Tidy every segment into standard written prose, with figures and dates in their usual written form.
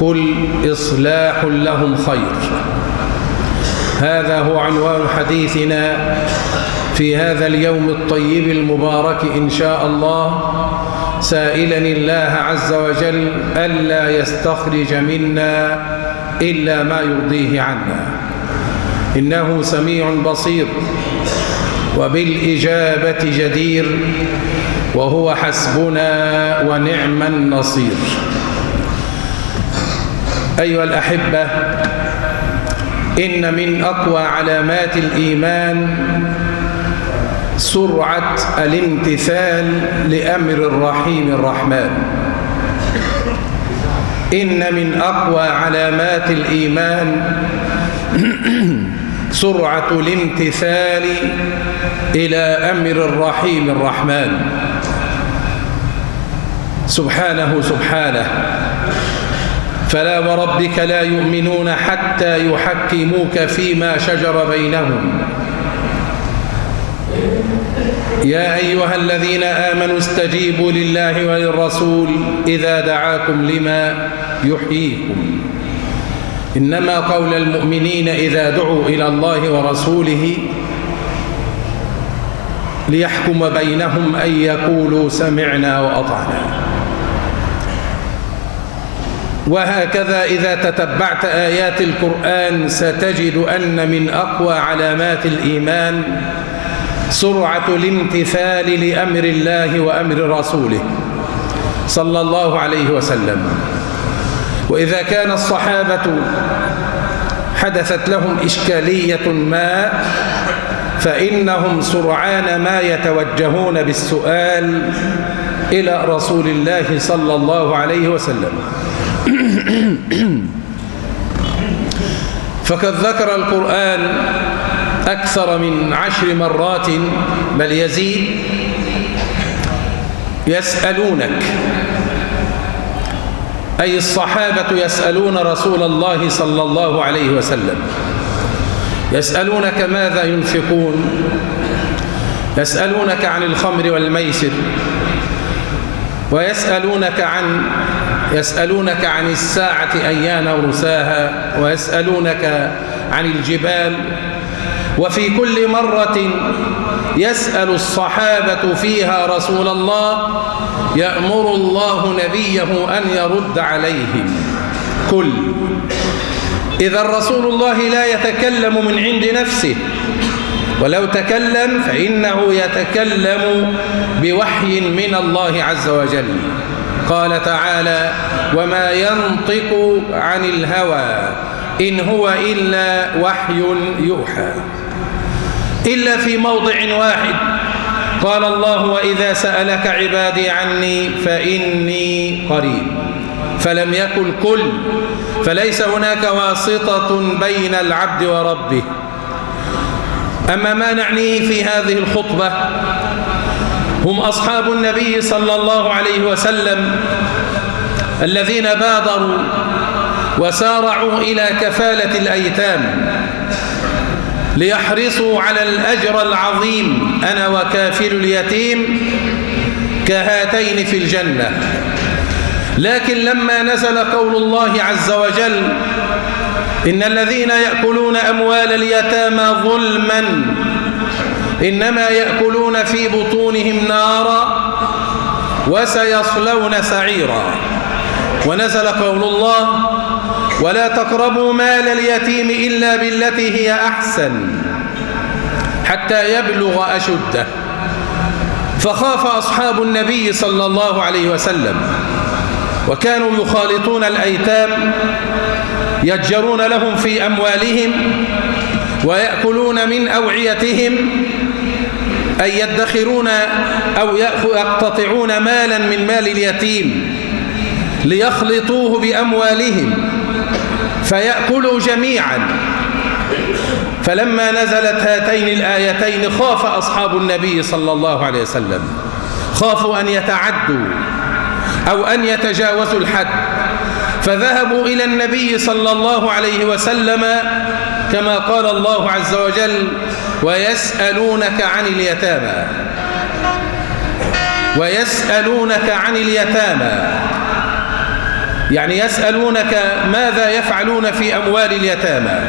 قل إصلاح لهم خير. هذا هو عنوان حديثنا في هذا اليوم الطيب المبارك إن شاء الله، سائلا الله عز وجل ألا يستخرج منا إلا ما يرضيه عنا، إنه سميع بصير وبالإجابة جدير، وهو حسبنا ونعم النصير. أيها الأحبة، إن من أقوى علامات الإيمان سرعة الامتثال لأمر الرحيم الرحمن. إن من أقوى علامات الإيمان سرعة الامتثال إلى أمر الرحيم الرحمن. سبحانه فلا وربك لا يؤمنون حتى يحكموك فيما شجر بينهم يا أيها الذين آمنوا استجيبوا لله وللرسول إذا دعاكم لما يحييكم. إنما قول المؤمنين إذا دعوا إلى الله ورسوله ليحكم بينهم أن يقولوا سمعنا وأطعنا. وهكذا إذا تتبعت آيات القرآن ستجد أن من أقوى علامات الإيمان سرعة الامتثال لأمر الله وأمر رسوله صلى الله عليه وسلم. وإذا كان الصحابة حدثت لهم إشكالية ما فإنهم سرعان ما يتوجهون بالسؤال إلى رسول الله صلى الله عليه وسلم. فقد ذكر القرآن أكثر من 10 مرات بل يزيد يسألونك، أي الصحابة يسألون رسول الله صلى الله عليه وسلم. يسألونك ماذا ينفقون، يسألونك عن الخمر والميسر، ويسألونك عن الساعة أيان مرساها، ويسألونك عن الجبال. وفي كل مرة يسأل الصحابة فيها رسول الله يأمر الله نبيه أن يرد عليهم. إذا رسول الله لا يتكلم من عند نفسه، ولو تكلم فإنه يتكلم بوحي من الله عز وجل. قال تعالى: وما ينطق عن الهوى إن هو إلا وحي يوحى. إلا في موضع واحد قال الله: وإذا سألك عبادي عني فإني قريب. فلم يقل كل، فليس هناك واسطة بين العبد وربه. أما ما نعنيه في هذه الخطبة هم أصحاب النبي صلى الله عليه وسلم الذين بادروا وسارعوا إلى كفالة الأيتام ليحرصوا على الأجر العظيم. أنا وكافل اليتيم كهاتين في الجنة. لكن لما نزل قول الله عز وجل: إن الذين يأكلون أموال اليتامى ظلما إنما يأكلون في بطونهم نارا وسيصلون سعيرا. ونزل قول الله: ولا تقربوا مال اليتيم إلا بالتي هي أحسن حتى يبلغ أشده. فخاف أصحاب النبي صلى الله عليه وسلم، وكانوا يخالطون الأيتام يتجرون لهم في أموالهم ويأكلون من أوعيتهم، أي يدخرون أو يقتطعون مالا من مال اليتيم ليخلطوه بأموالهم فيأكلوا جميعا. فلما نزلت هاتين الآيتين خاف أصحاب النبي صلى الله عليه وسلم، خافوا أن يتعدوا أو أن يتجاوزوا الحد، فذهبوا إلى النبي صلى الله عليه وسلم كما قال الله عز وجل: ويسألونك عن اليتامى. ويسألونك عن اليتامى يعني يسألونك ماذا يفعلون في أموال اليتامى،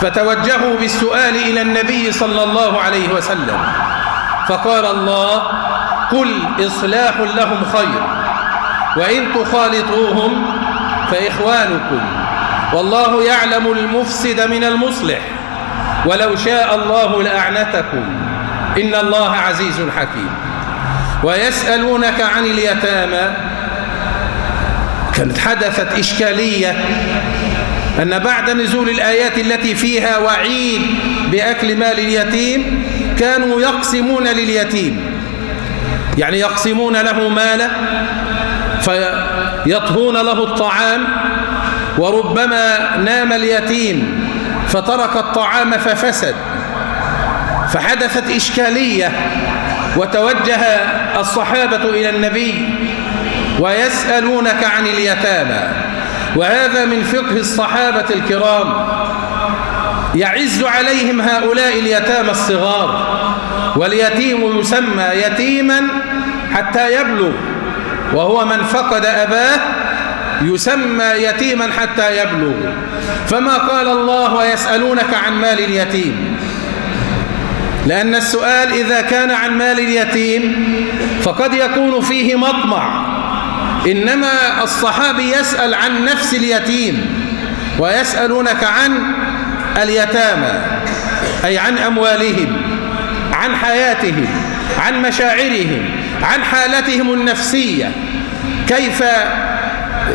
فتوجهوا بالسؤال إلى النبي صلى الله عليه وسلم، فقال الله: قل إصلاح لهم خير، وإن تخالطوهم فإخوانكم، والله يعلم المفسد من المصلح، ولو شاء الله لأعنتكم، إن الله عزيز حكيم. ويسألونك عن اليتامى، كانت حدثت إشكالية أن بعد نزول الآيات التي فيها وعيد بأكل مال اليتيم كانوا يقسمون لليتيم، يعني يقسمون له ماله فيطهون له الطعام، وربما نام اليتيم فترك الطعام ففسد، فحدثت إشكالية، وتوجه الصحابة إلى النبي ويسألونك عن اليتامى. وهذا من فقه الصحابة الكرام، يعز عليهم هؤلاء اليتامى الصغار، واليتيم يسمى يتيما حتى يبلغ، وهو من فقد أباه يسمى يتيما حتى يبلغ. فما قال الله ويسألونك عن مال اليتيم؟ لأن السؤال إذا كان عن مال اليتيم فقد يكون فيه مطمع، إنما الصحابي يسأل عن نفس اليتيم، ويسألونك عن اليتامى أي عن أموالهم، عن حياتهم، عن مشاعرهم، عن حالتهم النفسية، كيف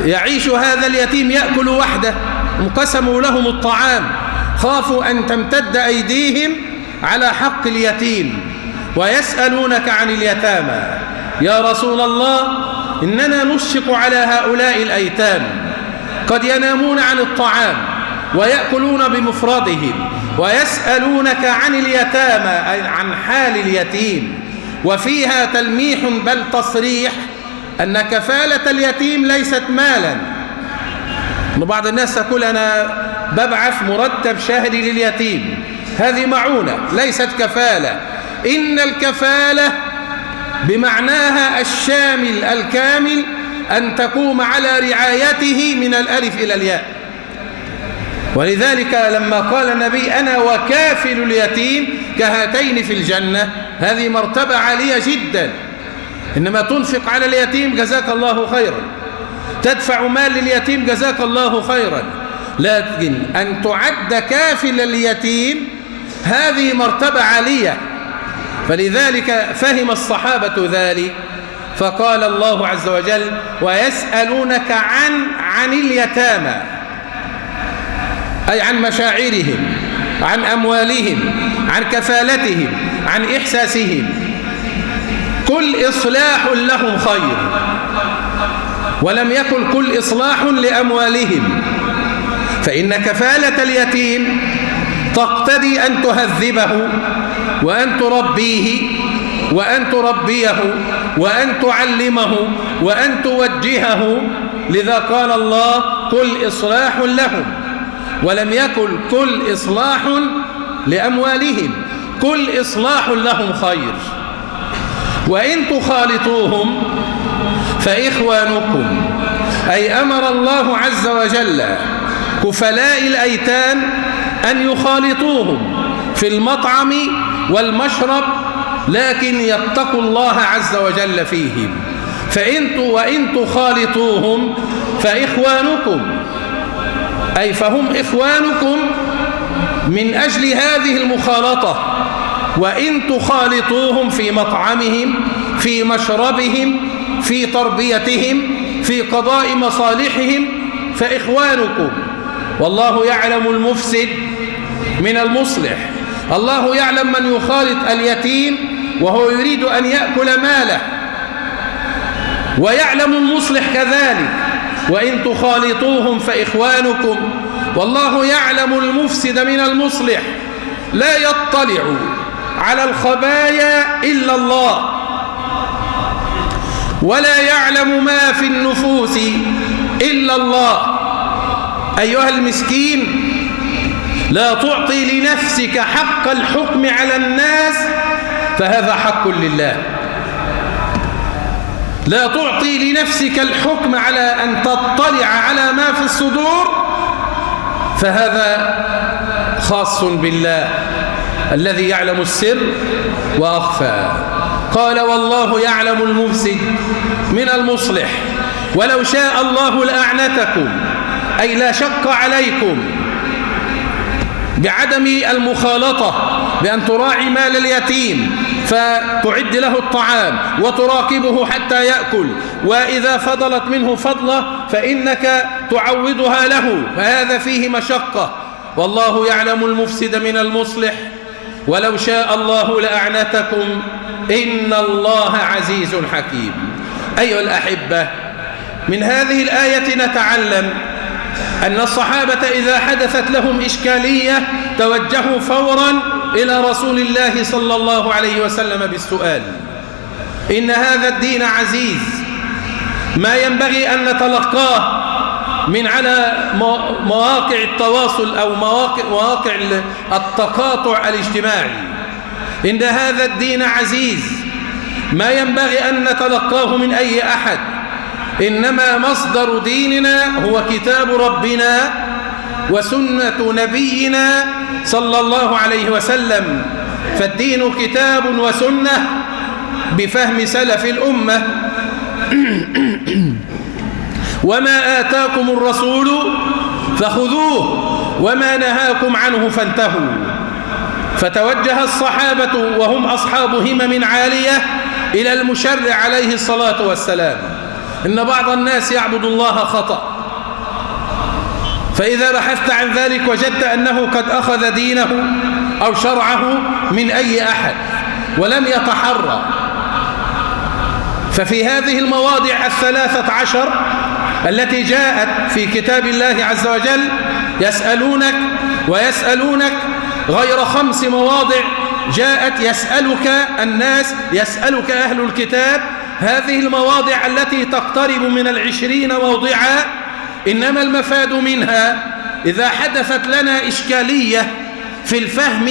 يعيش هذا اليتيم، يأكل وحده، انقسموا لهم الطعام، خافوا أن تمتد أيديهم على حق اليتيم. ويسألونك عن اليتامى: يا رسول الله، إننا نشفق على هؤلاء الأيتام، قد ينامون عن الطعام ويأكلون بمفردهم، ويسألونك عن اليتامى أي عن حال اليتيم. وفيها تلميح بل تصريح أن كفالة اليتيم ليست مالا. بعض الناس تقول أنا ببعث مرتب شهري لليتيم، هذه معونة ليست كفالة. إن الكفالة بمعناها الشامل الكامل، أن تقوم على رعايته من الألف إلى الياء. ولذلك لما قال النبي: أنا وكافل اليتيم كهاتين في الجنة، هذه مرتبة عالية جدا. إنما تنفق على اليتيم جزاك الله خيرا، تدفع مال لليتيم جزاك الله خيرا، لكن أن تعد كافل اليتيم هذه مرتبة عالية. فلذلك فهم الصحابة ذلك، فقال الله عز وجل: ويسألونك عن اليتامى أي عن مشاعرهم، عن أموالهم، عن كفالتهم، عن إحساسهم. كل إصلاح لهم خير، ولم يكن كل إصلاح لأموالهم، فإن كفالة اليتيم تقتضي أن تهذبه، وأن تربيه، وأن تربيه، وأن تعلمه، وأن توجهه. لذا قال الله: كل إصلاح لهم، ولم يكن كل إصلاح لأموالهم، كل إصلاح لهم خير. وإن تخالطوهم فإخوانكم، أي أمر الله عز وجل كفلاء الأيتام أن يخالطوهم في المطعم والمشرب، لكن يتقوا الله عز وجل فيهم. وإن تخالطوهم فإخوانكم، أي فهم إخوانكم من أجل هذه المخالطة. وإن تخالطوهم في مطعمهم، في مشربهم، في تربيتهم، في قضاء مصالحهم، فإخوانكم. والله يعلم المفسد من المصلح، الله يعلم من يخالط اليتيم وهو يريد أن يأكل ماله، ويعلم المصلح كذلك. وإن تخالطوهم فإخوانكم، والله يعلم المفسد من المصلح، لا يطلع على الخبايا إلا الله، ولا يعلم ما في النفوس إلا الله. أيها المسكين، لا تعطي لنفسك حق الحكم على الناس، فهذا حق لله. لا تعطي لنفسك الحكم على أن تطلع على ما في الصدور، فهذا خاص بالله الذي يعلم السر وأخفى. قال والله يعلم المفسد من المصلح ولو شاء الله لأعنتكم، أي لا شق عليكم بعدم المخالطة، بأن تراعي مال اليتيم فتعد له الطعام وتراقبه حتى يأكل، وإذا فضلت منه فضلة فإنك تعوضها له، فهذا فيه مشقة. والله يعلم المفسد من المصلح ولو شاء الله لأعنتكم إن الله عزيز حكيم. أيها الأحبة، من هذه الآية نتعلم أن الصحابة إذا حدثت لهم إشكالية توجهوا فورا إلى رسول الله صلى الله عليه وسلم بالسؤال. إن هذا الدين عزيز، ما ينبغي أن نتلقاه من على مواقع التواصل أو مواقع التقاطع الاجتماعي. إن هذا الدين عزيز، ما ينبغي أن نتلقاه من أي أحد، إنما مصدر ديننا هو كتاب ربنا وسنة نبينا صلى الله عليه وسلم. فالدين كتاب وسنة بفهم سلف الأمة. وما آتاكم الرسول فخذوه وما نهاكم عنه فانتهوا. فتوجه الصحابة وهم أصحاب همم عالية إلى المشرع عليه الصلاة والسلام. إن بعض الناس يعبد الله خطأ، فإذا بحثت عن ذلك وجدت أنه قد أخذ دينه أو شرعه من أي أحد ولم يتحرى. ففي هذه المواضع 13 التي جاءت في كتاب الله عز وجل يسألونك ويسألونك، غير 5 مواضع جاءت يسألك الناس، يسألك أهل الكتاب. هذه المواضع التي تقترب من 20 موضعا، إنما المفاد منها إذا حدثت لنا إشكالية في الفهم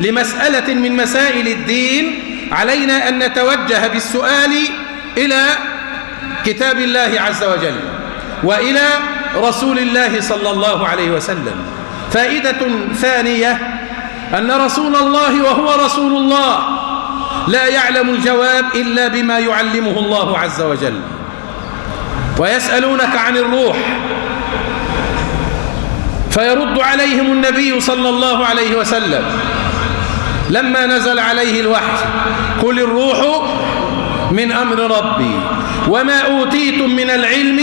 لمسألة من مسائل الدين علينا أن نتوجه بالسؤال إلى كتاب الله عز وجل وإلى رسول الله صلى الله عليه وسلم. فائدة ثانية أن رسول الله وهو رسول الله لا يعلم الجواب إلا بما يعلمه الله عز وجل. ويسألونك عن الروح فيرد عليهم النبي صلى الله عليه وسلم لما نزل عليه الوحي: قل الروح من أمر ربي وما أوتيتم من العلم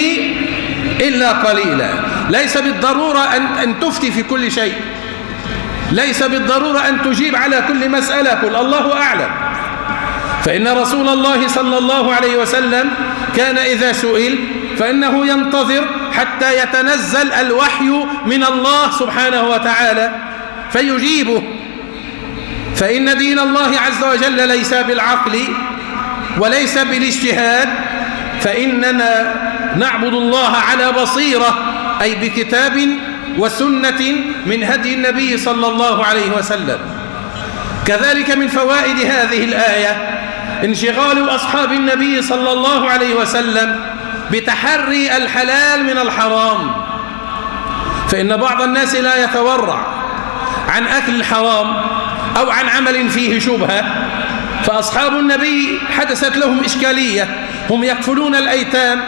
إلا قليلا. ليس بالضرورة أن تفتي في كل شيء، ليس بالضرورة أن تجيب على كل مسألة، قل الله أعلم. فإن رسول الله صلى الله عليه وسلم كان إذا سئل فإنه ينتظر حتى يتنزل الوحي من الله سبحانه وتعالى فيجيبه. فإن دين الله عز وجل ليس بالعقل وليس بالاجتهاد، فإننا نعبد الله على بصيرة، أي بكتاب وسنة من هدي النبي صلى الله عليه وسلم. كذلك من فوائد هذه الآية انشغال أصحاب النبي صلى الله عليه وسلم بتحري الحلال من الحرام. فإن بعض الناس لا يتورع عن أكل الحرام أو عن عمل فيه شبهة. فأصحاب النبي حدثت لهم إشكالية، هم يكفلون الأيتام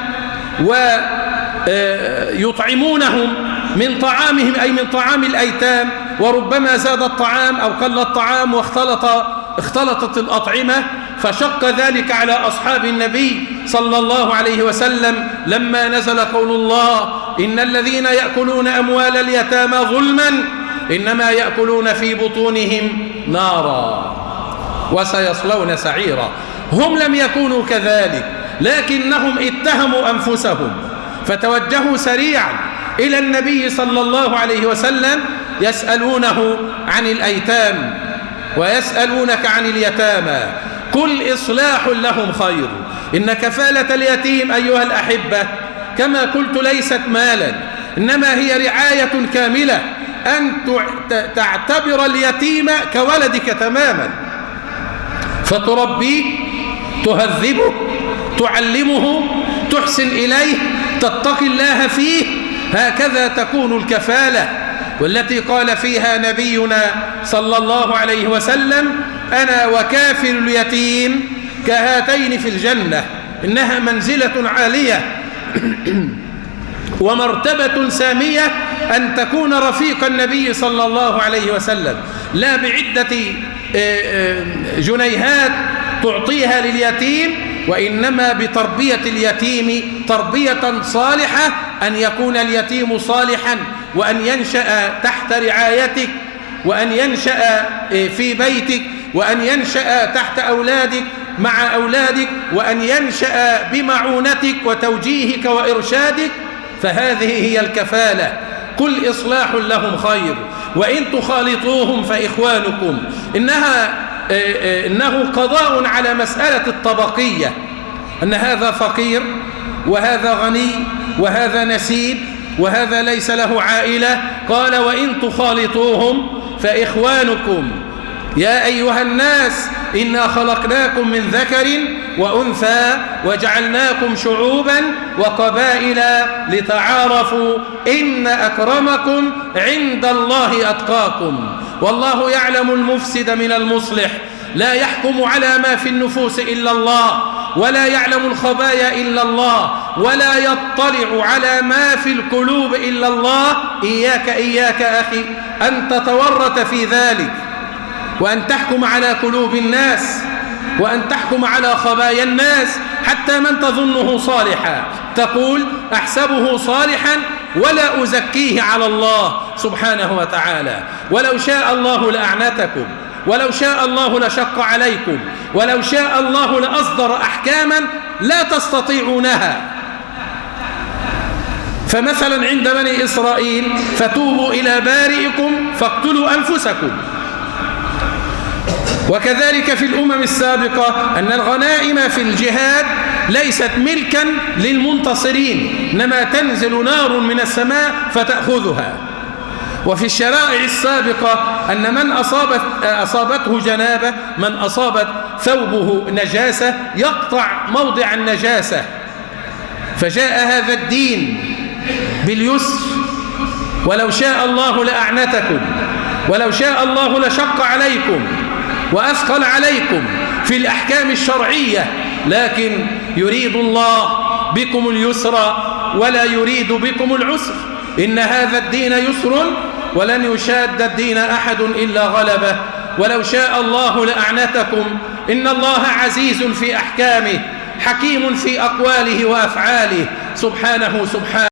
ويطعمونهم من طعامهم، أي من طعام الأيتام، وربما زاد الطعام أو قل الطعام واختلطت الأطعمة، فشق ذلك على أصحاب النبي صلى الله عليه وسلم لما نزل قول الله: إن الذين يأكلون أموال اليتامى ظلما إنما يأكلون في بطونهم نارا وسيصلون سعيرا. هم لم يكونوا كذلك، لكنهم اتهموا أنفسهم فتوجهوا سريعا إلى النبي صلى الله عليه وسلم يسألونه عن الأيتام ويسألونك عن اليتامى، قل إصلاح لهم خير. إن كفالة اليتيم أيها الأحبة كما قلت ليست مالا، إنما هي رعاية كاملة، أن تعتبر اليتيم كولدك تماما، فتربيه، تهذبه، تعلمه، تحسن إليه، تتقي الله فيه. هكذا تكون الكفالة، والتي قال فيها نبينا صلى الله عليه وسلم: أنا وكافل اليتيم كهاتين في الجنة. إنها منزلة عالية ومرتبة سامية أن تكون رفيق النبي صلى الله عليه وسلم، لا بعدة جنيهات تعطيها لليتيم، وإنما بتربية اليتيم تربية صالحة، أن يكون اليتيم صالحا، وأن ينشأ تحت رعايتك، وأن ينشأ في بيتك، وأن ينشأ تحت أولادك مع أولادك، وأن ينشأ بمعونتك وتوجيهك وإرشادك. فهذه هي الكفالة. كل إصلاح لهم خير، وإن تخالطوهم فإخوانكم. إنه قضاء على مسألة الطبقية، أن هذا فقير وهذا غني وهذا نسيب وهذا ليس له عائلة. قال: وإن تخالطوهم فإخوانكم. يا أيها الناس إنا خلقناكم من ذكر وأنثى وجعلناكم شعوبا وقبائل لتعارفوا إن أكرمكم عند الله أتقاكم. والله يعلم المفسد من المصلح، لا يحكم على ما في النفوس إلا الله، ولا يعلم الخبايا إلا الله، ولا يطلع على ما في القلوب إلا الله. إياك أخي أن تتورط في ذلك، وأن تحكم على قلوب الناس، وأن تحكم على خبايا الناس، حتى من تظنه صالحا تقول: أحسبه صالحا ولا أزكيه على الله سبحانه وتعالى. ولو شاء الله لأعنتكم، ولو شاء الله لشق عليكم، ولو شاء الله لأصدر أحكاما لا تستطيعونها. فمثلا عند بني إسرائيل: فتوبوا إلى بارئكم فاقتلوا أنفسكم. وكذلك في الأمم السابقة أن الغنائم في الجهاد ليست ملكا للمنتصرين، إنما تنزل نار من السماء فتأخذها. وفي الشرائع السابقة أن من أصابته جنابة، من أصابت ثوبه نجاسة، يقطع موضع النجاسة. فجاء هذا الدين باليسر. ولو شاء الله لأعنتكم، ولو شاء الله لشق عليكم وأثقل عليكم في الأحكام الشرعية، لكن يريد الله بكم اليسر ولا يريد بكم العسر. إن هذا الدين يسر ولن يشاد الدين أحد إلا غلبه. ولو شاء الله لأعنتكم. إن الله عزيز في أحكامه، حكيم في أقواله وأفعاله، سبحانه